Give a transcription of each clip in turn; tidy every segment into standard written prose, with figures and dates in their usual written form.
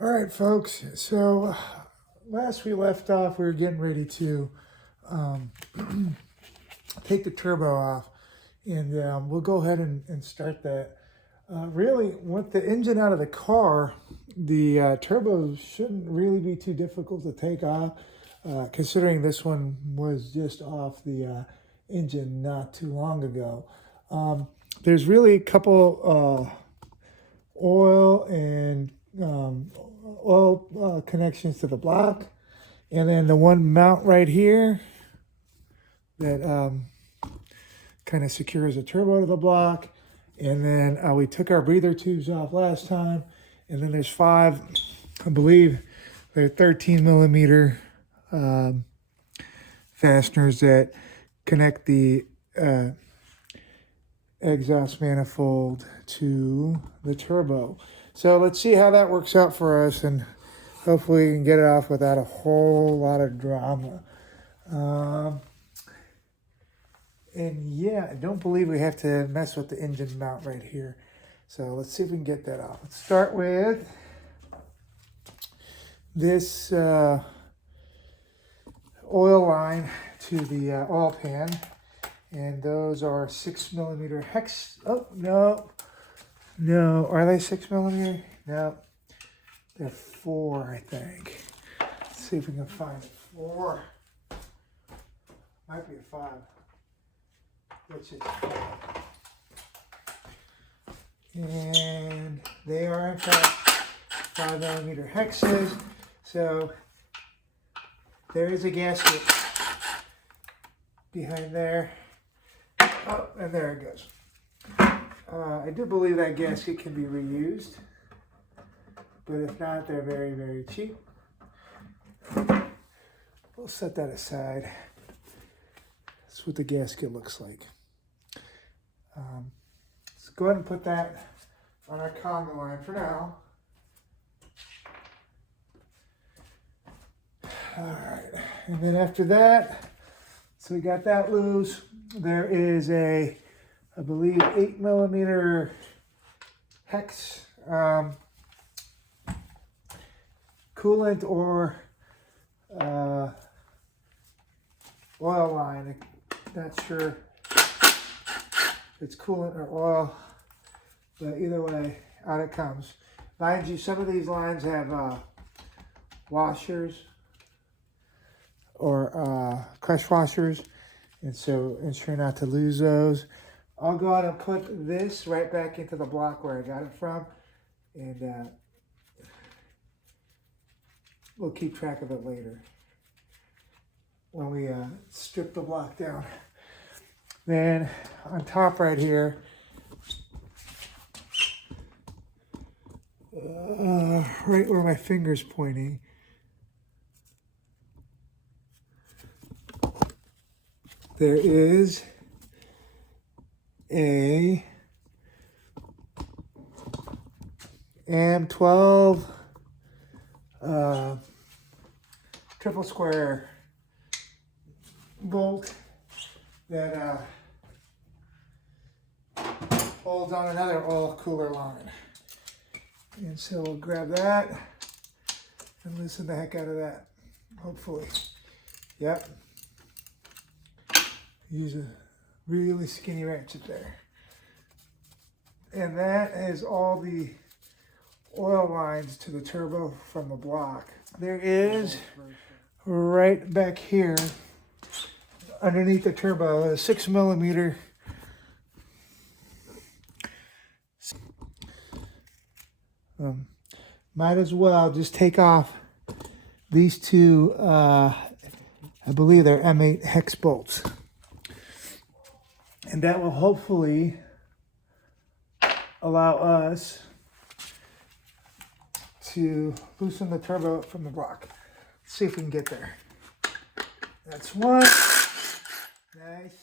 All right, folks. So last we left off, we were getting ready to um, take the turbo off, and we'll go ahead and start that. Really, with the engine out of the car, the turbo shouldn't really be too difficult to take off, considering this one was just off the engine not too long ago. There's really a couple oil and oil connections to the block, and then the one mount right here that kind of secures the turbo to the block. And then we took our breather tubes off last time, and then there's 5, I believe they're 13 millimeter fasteners that connect the exhaust manifold to the turbo. So let's see how that works out for us, and hopefully we can get it off without a whole lot of drama. And yeah, I don't believe we have to mess with the engine mount right here. So let's see if we can get that off. Let's start with this oil line to the oil pan. And those are 6 millimeter hex. Oh, no. No. Are they 6 millimeter? No. They're 4, I think. Let's see if we can find it. 4. Might be a 5. Which is 5. And they are, in fact, 5 millimeter hexes. So there is a gasket behind there. Oh, and there it goes. I do believe that gasket can be reused, but if not, they're very, very cheap. We'll set that aside. That's what the gasket looks like. Let's go ahead and put that on our conga line for now. All right, and then after that, so we got that loose. There is a, I believe, 8 millimeter hex coolant or oil line. Not sure if it's coolant or oil, but either way, out it comes. Mind you, some of these lines have washers or crush washers, and so ensure not to lose those. I'll go ahead and put this right back into the block where I got it from, and we'll keep track of it later when we strip the block down. Then on top right here, right where my finger's pointing, there is a AM12 triple square bolt that holds on another oil cooler line. And so we'll grab that and loosen the heck out of that, hopefully. Yep. Use a really skinny ratchet there. And that is all the oil lines to the turbo from the block. There is, right back here, underneath the turbo, a 6 millimeter might as well just take off these two, I believe they're M8 hex bolts. And that will hopefully allow us to loosen the turbo from the block. Let's see if we can get there. That's one. Nice.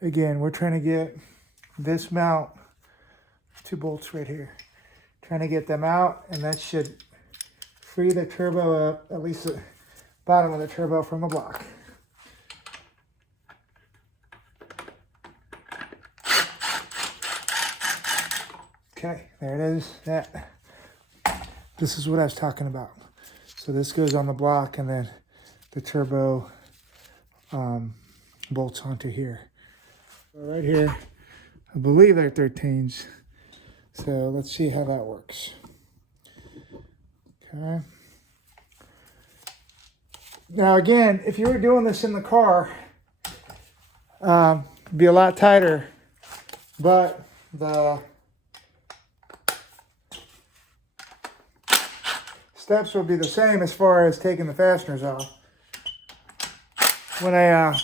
Again, we're trying to get this mount, 2 bolts right here. Trying to get them out, and that should free the turbo up, at least the bottom of the turbo from the block. Okay, there it is. That This is what I was talking about. So this goes on the block, and then the turbo bolts onto here. So right here, I believe they're 13s. So let's see how that works. Okay. Now again, if you were doing this in the car, it'd be a lot tighter, but the steps will be the same as far as taking the fasteners off. When I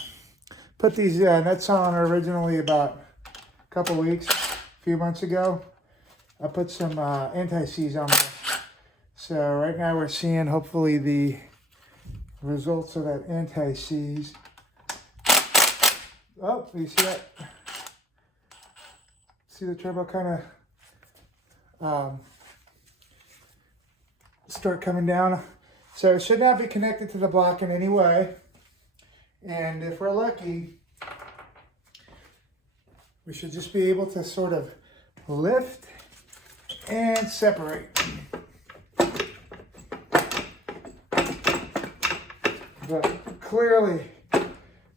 put these nuts on originally about a couple weeks, a few months ago, I put some anti-seize on there. So right now we're seeing hopefully the results of that anti-seize. Oh, you see that? See the turbo kind of start coming down. So it should not be connected to the block in any way. And if we're lucky, we should just be able to sort of lift and separate. But clearly,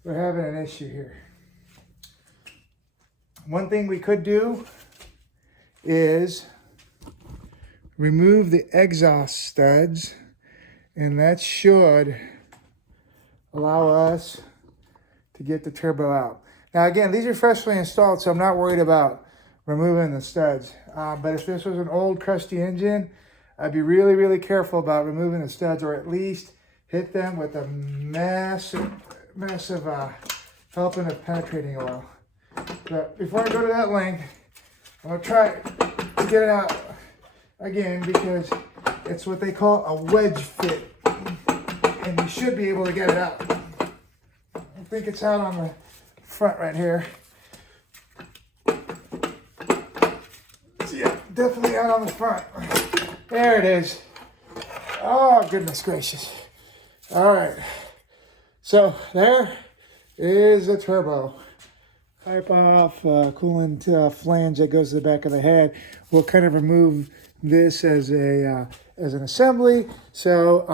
we're having an issue here. One thing we could do is remove the exhaust studs, and that should allow us to get the turbo out. Now again, these are freshly installed, so I'm not worried about removing the studs. But if this was an old crusty engine, I'd be really, really careful about removing the studs, or at least hit them with a massive helping of penetrating oil. But before I go to that length, I'm gonna try to get it out again, because it's what they call a wedge fit, and you should be able to get it out. I think it's out on the front right here. Yeah, definitely out on the front. There it is. Oh, goodness gracious. All right. So there is a turbo. Pipe off, coolant flange that goes to the back of the head. We'll kind of remove this as an assembly, so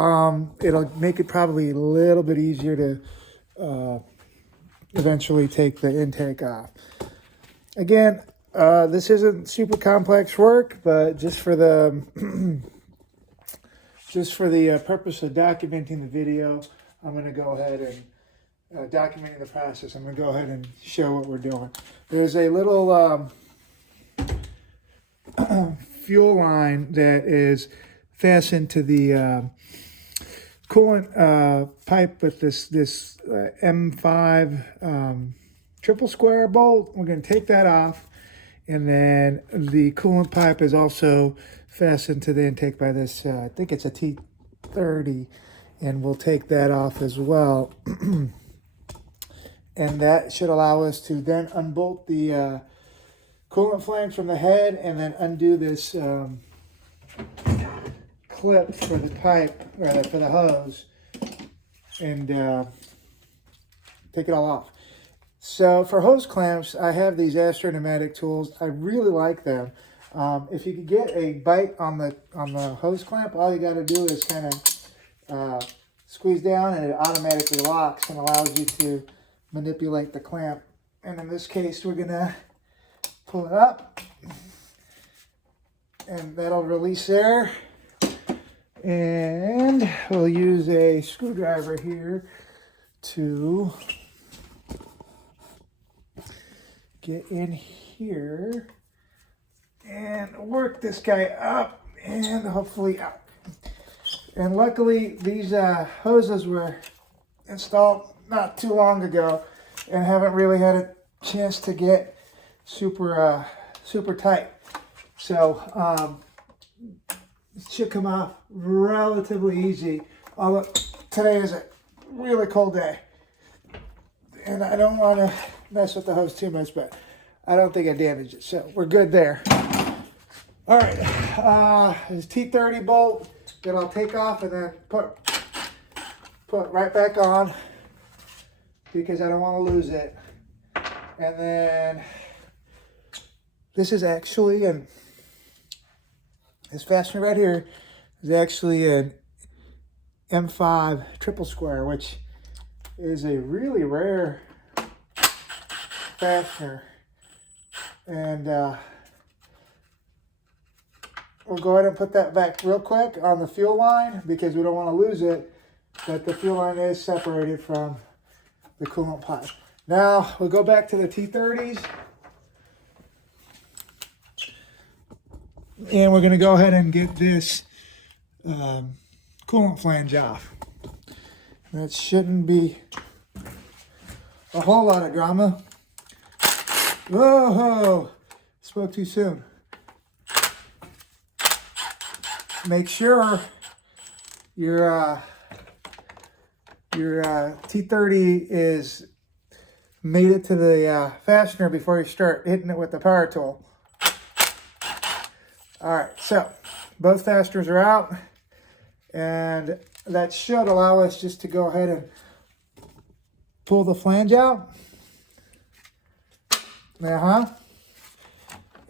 it'll make it probably a little bit easier to eventually take the intake off. Again, this isn't super complex work, but just for the purpose of documenting the video, I'm going to go ahead and documenting the process. I'm going to go ahead and show what we're doing. There's a little fuel line that is fastened to the coolant pipe with this M5 triple square bolt. We're going to take that off, and then the coolant pipe is also fastened to the intake by this, I think it's a T30, and we'll take that off as well. And that should allow us to then unbolt the coolant flange from the head, and then undo this clip for the pipe, or for the hose, and take it all off. So for hose clamps, I have these Astro pneumatic tools. I really like them. If you could get a bite on the hose clamp, all you got to do is kind of squeeze down, and it automatically locks and allows you to manipulate the clamp. And in this case, we're gonna pull it up, and that'll release there. And we'll use a screwdriver here to get in here and work this guy up and hopefully out. And luckily, these hoses were installed not too long ago and haven't really had a chance to get super tight. So it should come off relatively easy. Although today is a really cold day, and I don't want to mess with the hose too much, but I don't think I damaged it, so we're good there. All right, this T30 bolt that I'll take off and then put right back on, because I don't want to lose it. And then this is actually, and this fastener right here, is actually an M5 triple square, which is a really rare fastener. And we'll go ahead and put that back real quick on the fuel line because we don't want to lose it, but the fuel line is separated from the coolant pipe. Now we'll go back to the T30s, and we're going to go ahead and get this coolant flange off. That shouldn't be a whole lot of drama. Whoa, spoke too soon. Make sure your T30 is made it to the fastener before you start hitting it with the power tool. All right, so both fasteners are out, and that should allow us just to go ahead and pull the flange out.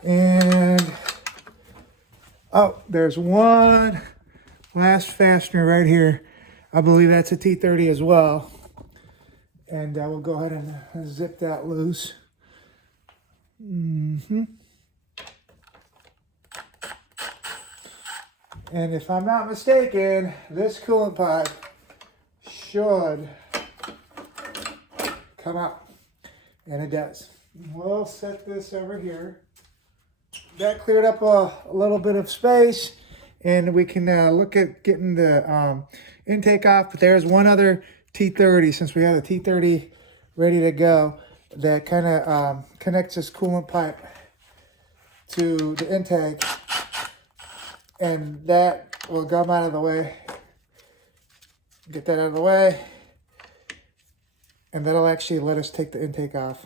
And oh, there's one last fastener right here. I believe that's a T30 as well. And we'll go ahead and zip that loose. And if I'm not mistaken, this coolant pipe should come out. And it does. We'll set this over here. That cleared up a little bit of space, and we can look at getting the intake off. But there's one other T30, since we have the T30 ready to go, that kind of connects this coolant pipe to the intake, and that will come out of the way. Get that out of the way, and that'll actually let us take the intake off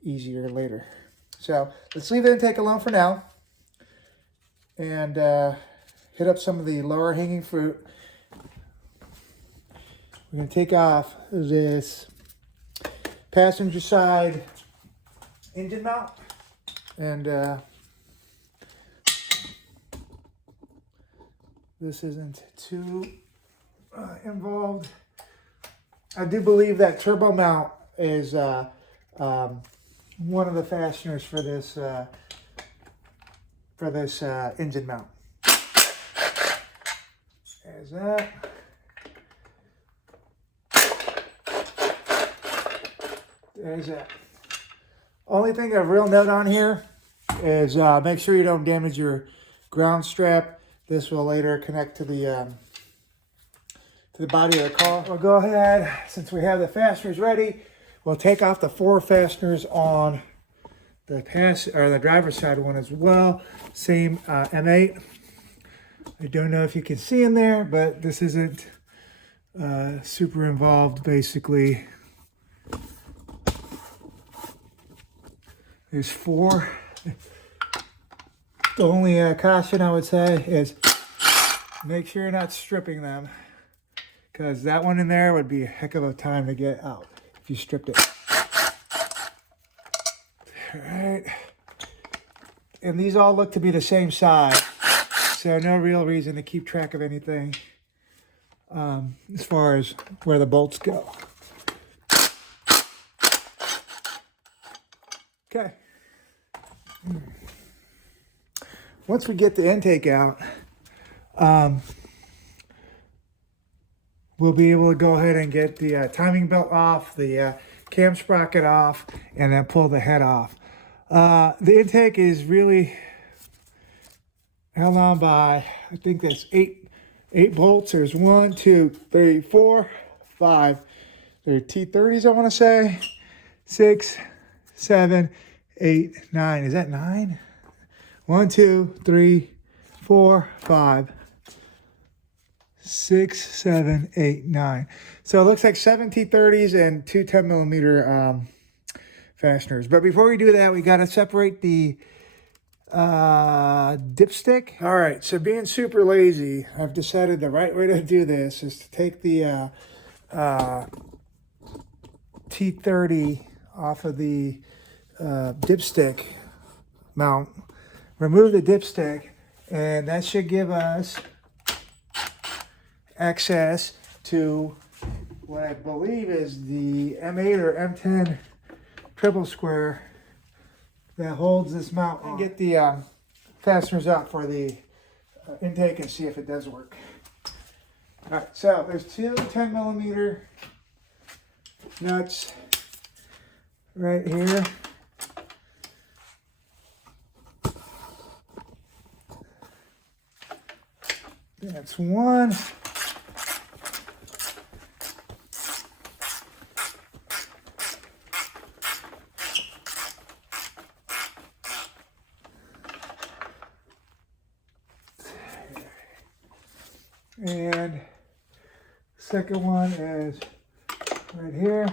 easier later. So let's leave the intake alone for now, and hit up some of the lower hanging fruit. We're going to take off this passenger side engine mount, and this isn't too involved. I do believe that turbo mount is one of the fasteners for this engine mount. There's that. There's that. Only thing of real note on here is make sure you don't damage your ground strap. This will later connect to the body of the car. We'll go ahead, since we have the fasteners ready, we'll take off the 4 fasteners on the driver's side one as well. Same M8. I don't know if you can see in there, but this isn't super involved. Basically, there's 4. The only caution I would say is make sure you're not stripping them, because that one in there would be a heck of a time to get out if you stripped it. All right. And these all look to be the same size, so no real reason to keep track of anything as far as where the bolts go. Okay. Once we get the intake out, we'll be able to go ahead and get the timing belt off, the cam sprocket off, and then pull the head off. The intake is really held on by, I think that's eight bolts. There's 1, 2, 3, 4, 5. They're T30s, I want to say. 6, 7, 8, 9. Is that 9? 1, 2, 3, 4, 5, 6, 7, 8, 9. So it looks like 7 T30s and 2 10mm fasteners. But before we do that, we got to separate the dipstick. All right, so being super lazy, I've decided the right way to do this is to take the T30 off of the dipstick mount, remove the dipstick, And that should give us access to what I believe is the M8 or M10 triple square that holds this mount on. Get the fasteners out for the intake and see if it does work. All right, so there's two 10mm nuts right here. That's one. And second one is right here.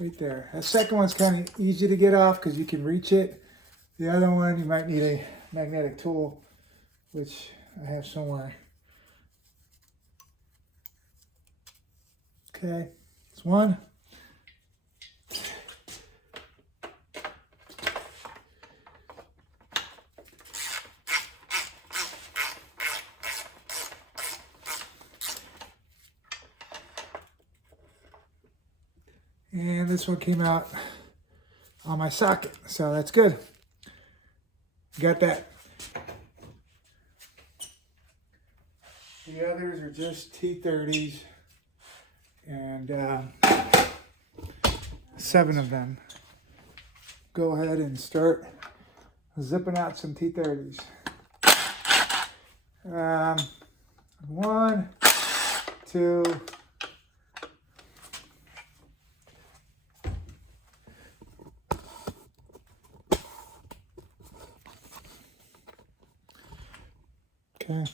Right there. That second one's kind of easy to get off because you can reach it. The other one, you might need a magnetic tool, which I have somewhere. Okay, it's one. And this one came out on my socket, so that's good. Got that. The others are just T30s, and 7 of them. Go ahead and start zipping out some T30s. 1, 2, okay.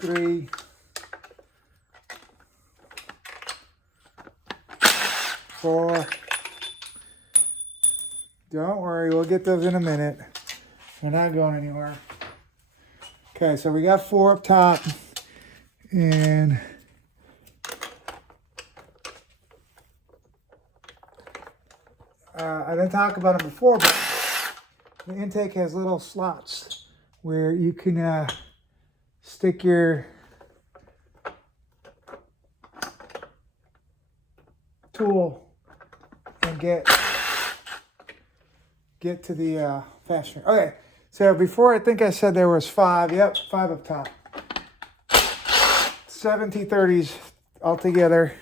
Three, 4. Don't worry, we'll get those in a minute. They're not going anywhere. Okay, so we got 4 up top, and I didn't talk about them before, but the intake has little slots where you can stick your tool and get to the fastener. Okay, so before I think I said there was 5. Yep, 5 up top. 7 T30s altogether.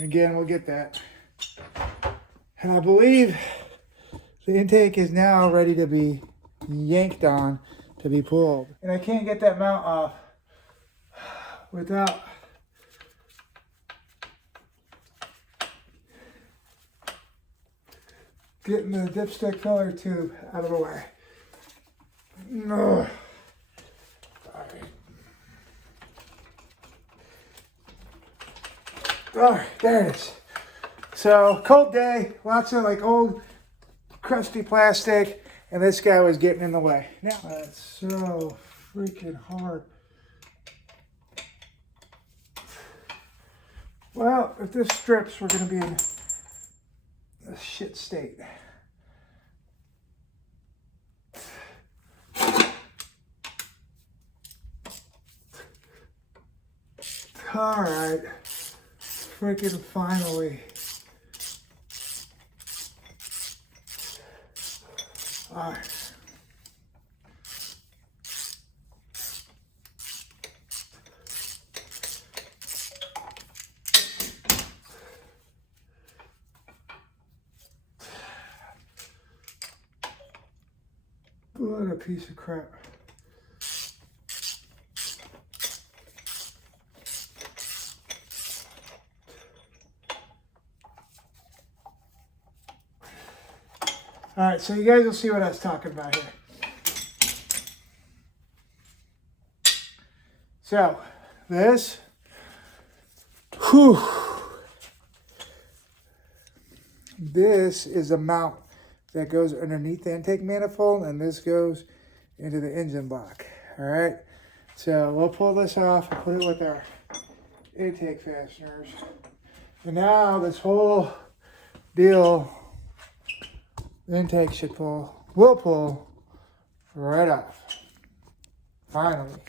Again, we'll get that. And I believe the intake is now ready to be yanked on to be pulled. And I can't get that mount off without getting the dipstick filler tube out of the way. No. All right, there it is. So, cold day, lots of like old crusty plastic, and this guy was getting in the way. Now, that's so freaking hard. Well, if this strips, we're going to be in a shit state. All right, freaking finally. All right. What a piece of crap. All right, so you guys will see what I was talking about here. So, this, whew, This is a mount that goes underneath the intake manifold, and this goes into the engine block. All right, so we'll pull this off and put it with our intake fasteners. And now this whole deal, the intake will pull right off. Finally.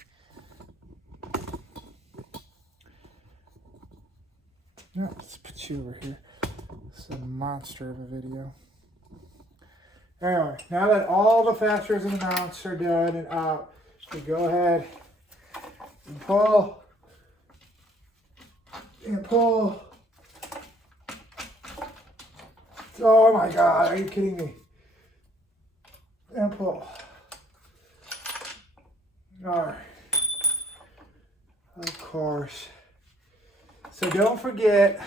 No, let's put you over here. It's a monster of a video. Anyway, now that all the fasteners and the mounts are done and out, we go ahead and pull and pull. Oh my God, are you kidding me? And pull. All right. Of course. So don't forget,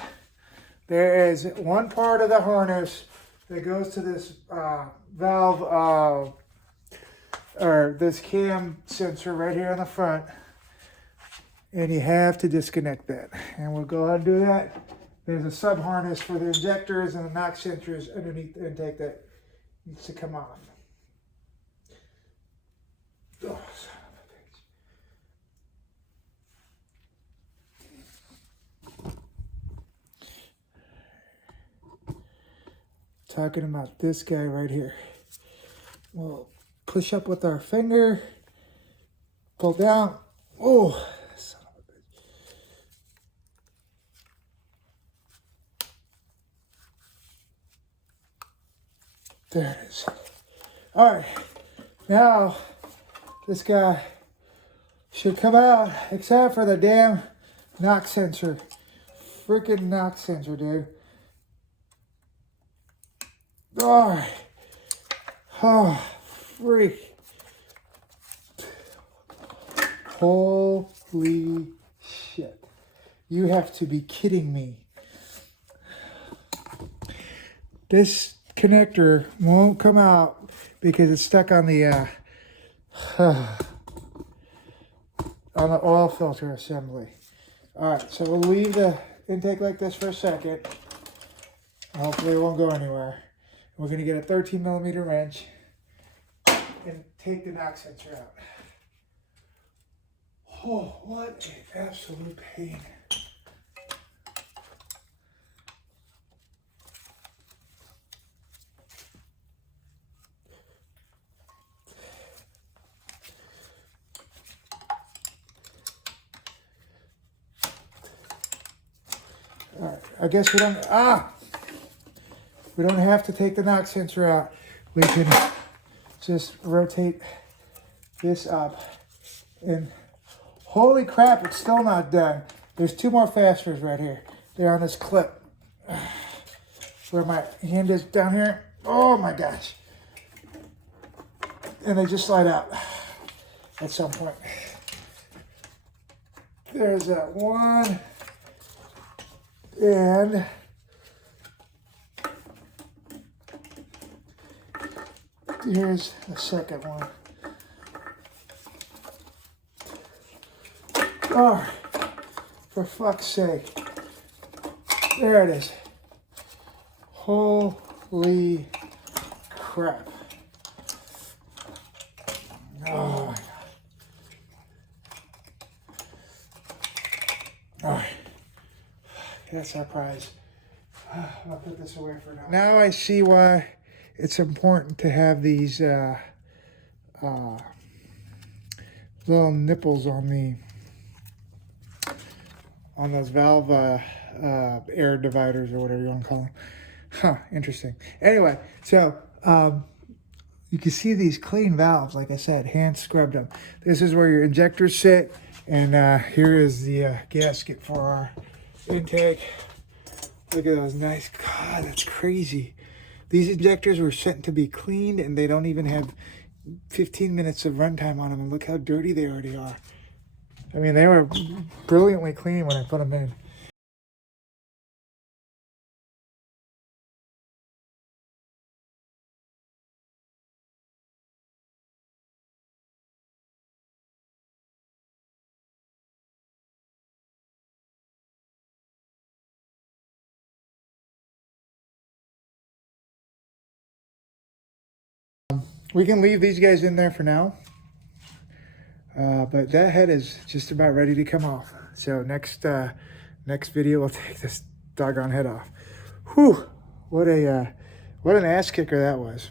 there is one part of the harness that goes to this valve or this cam sensor right here on the front, and you have to disconnect that. And we'll go ahead and do that. There's a sub harness for the injectors and the knock sensors underneath the intake that needs to come off. Oh, son of a bitch. Talking about this guy right here. We'll push up with our finger, pull down. Oh, son of a bitch. There it is. All right, now this guy should come out, except for the damn knock sensor. Freaking knock sensor, dude. All right. Oh, freak. Holy shit. You have to be kidding me. This connector won't come out because it's stuck on the oil filter assembly. All right, so we'll leave the intake like this for a second. Hopefully it won't go anywhere. We're gonna get a 13mm wrench and take the knock sensor out. Oh, what an absolute pain. All right, I guess we don't have to take the knock sensor out. We can just rotate this up. And holy crap, it's still not done. There's two more fasteners right here. They're on this clip. Where my hand is down here. Oh my gosh. And they just slide out at some point. There's that one. And here's the second one. Oh, for fuck's sake. There it is. Holy crap. Oh my God. All right. That's our prize. I'll put this away for now. Now I see why it's important to have these little nipples on those valve air dividers or whatever you want to call them. Huh, interesting. Anyway, so you can see these clean valves, like I said, hand scrubbed them. This is where your injectors sit, and here is the gasket for our intake. Look at those nice, God, that's crazy. These injectors were sent to be cleaned, and they don't even have 15 minutes of runtime on them, and look how dirty they already are. I mean, they were brilliantly clean when I put them in. we can leave these guys in there for now. But that head is just about ready to come off. So next video, we'll take this doggone head off. Whew, what an ass kicker that was.